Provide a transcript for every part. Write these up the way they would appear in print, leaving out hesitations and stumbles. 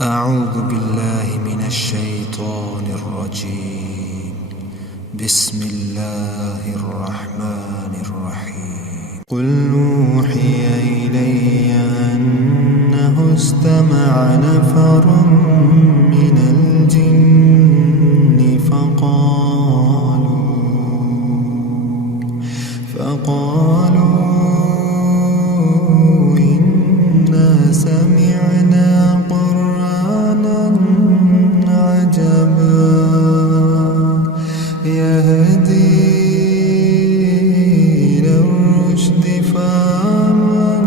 أعوذ بالله من الشيطان الرجيم. بسم الله الرحمن الرحيم. قل أوحي إلي أنه استمع نفر من الجن فقالوا إنا سمعنا قرآنا عجبا يهدي إلى الرشد فآمنا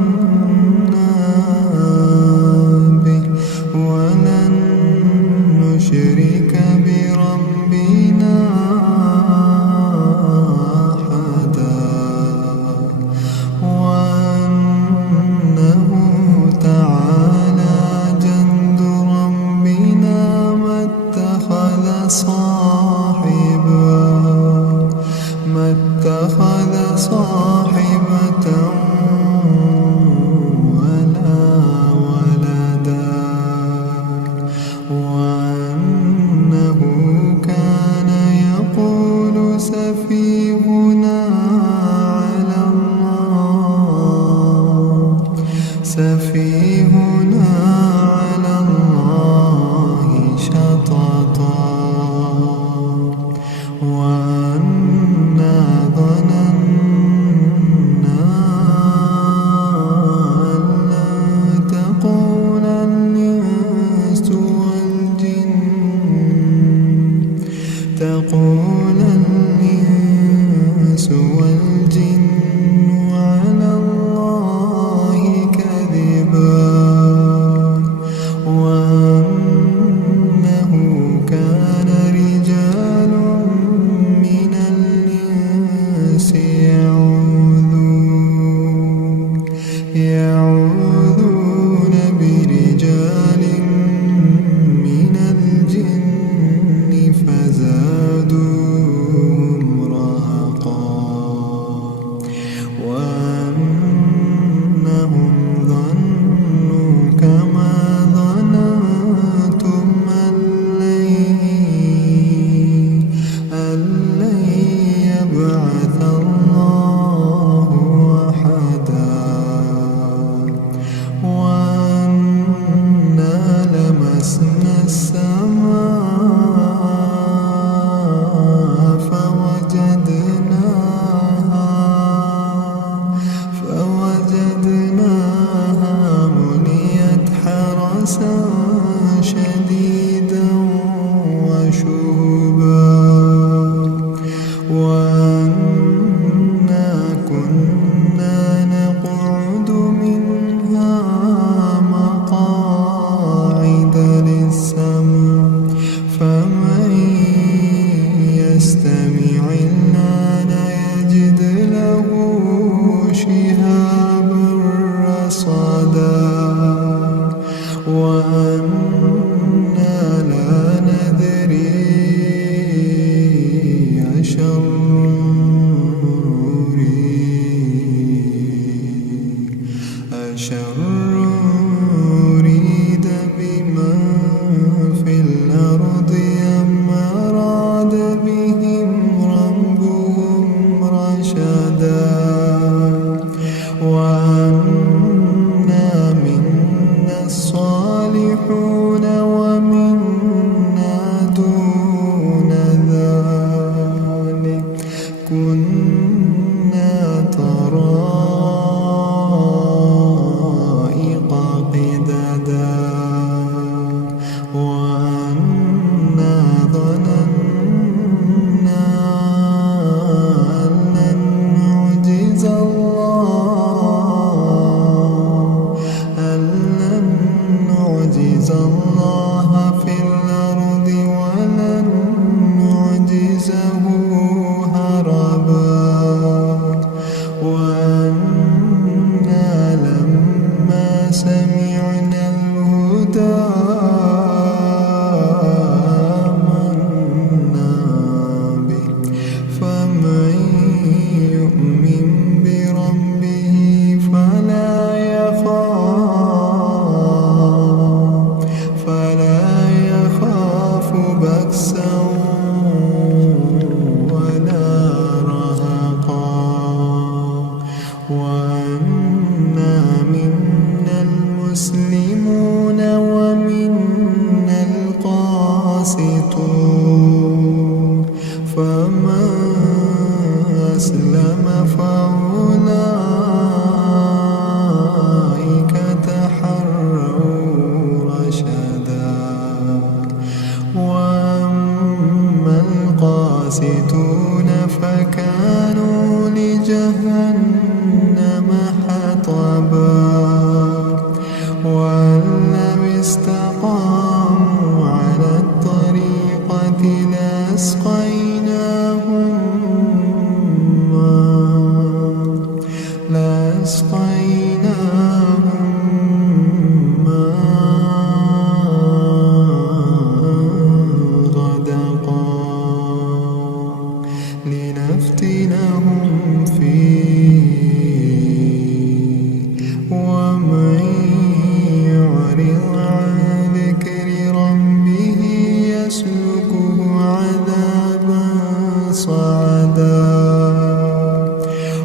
به ولن نشرك بربنا أحدا وأنه تعالى جد ربنا ما اتخذ صاحبة ولا ولدا وأنه كان يقول سفيهنا على الله شططا وأنا ظننا أن لا تقول الإنس والجن على الله كذبا وأنه كان رجال من الإنس يعوذون برجال من الجن فزادوهم رهقا وأنهم ظنوا كما ظننتم أن لن يبعث الله أحدا وأنا لمسنا السماء فوجدناها مليت حرسا شديدا وشهبا وأنا كنا نقعد منها مقاعد للسمع فمن يستمع الآن يجد له شهابا رصدا وأنا لا ندري أشر أريد بمن في الأرض أم أراد بهم ربهم رشدا وأنا منا الصالحون ومنا دون ذلك كنا طرائق قددا وأنا ظننا أن لن نعجز الله في الأرض ولن نعجزه هربا وأنا لما سمعنا الهدى آمنا به فمن يؤمن بربه فلا يخاف قاسطون فكانوا لجهنم حطبا وأن لو استقاموا على الطريقة لأسقيناهم غدقا لنفتنهم فيه ومن يعرض عن ذكر ربه يسلكه عذابا صعدا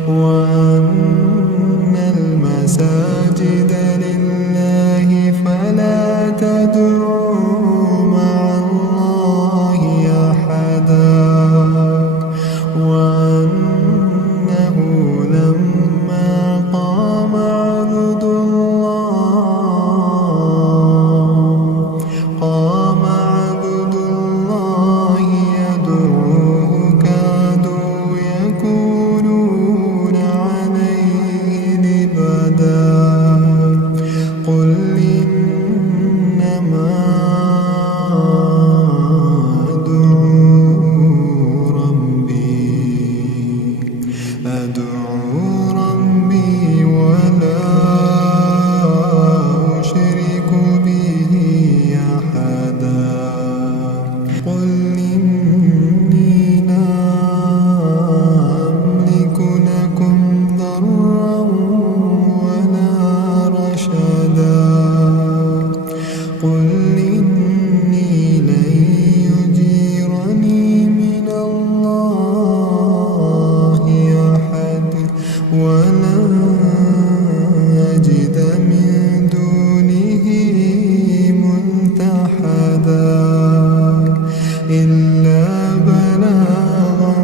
وأن المساجد لله فلا تدعوا مع الله أحدا وأنه لما قام عبد الله يدعوه كادوا يكونون عليه لبدا قل إنما أدعو ربي ولا أشرك به أحدا قل إني لا أملك لكم ضرا ولا رشدا قل إني لن يجيرني من الله أحد ولن أجد من دونه ملتحدا إلا بلاغا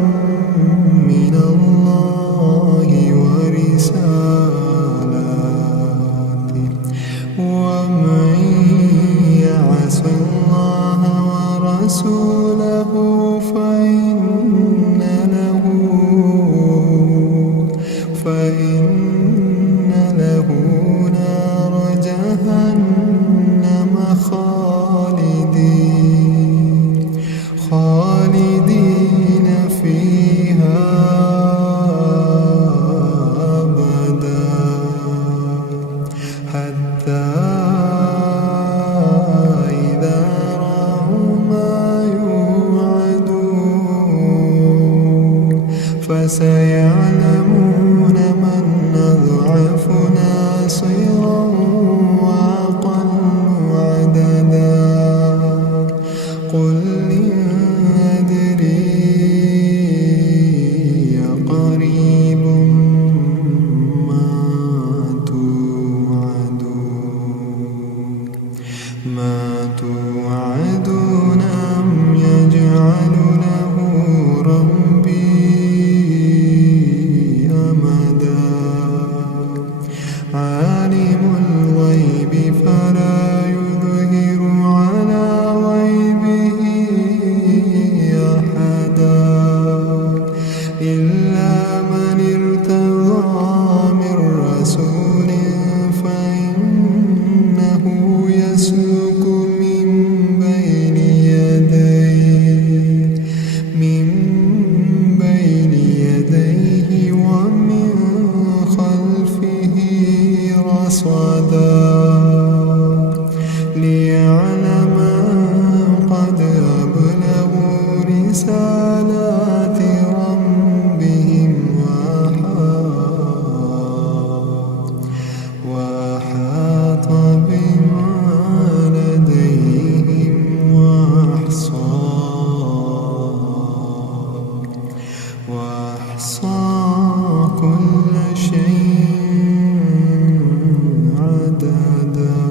من الله ورسالاته ومن يعص الله ورسوله فإن له نار جهنم خالدين فيها أبدا حتى إذا رأوا ما يوعدون فسيعلمون من أضعف ناصرا وأقل عددا قل إن أدري قريب ما توعدون أم يجعل له ربي أمدا عالم الغيب فلا يظهر على غيبه أحدا إلا من ارتضى من رسول فإنه يسلك من بين يديه ومن خلفه رصدا ليعلم قد أبلغوا رسالات ربهم وأحاط بما لديهم وأحصى كل شيء عددا.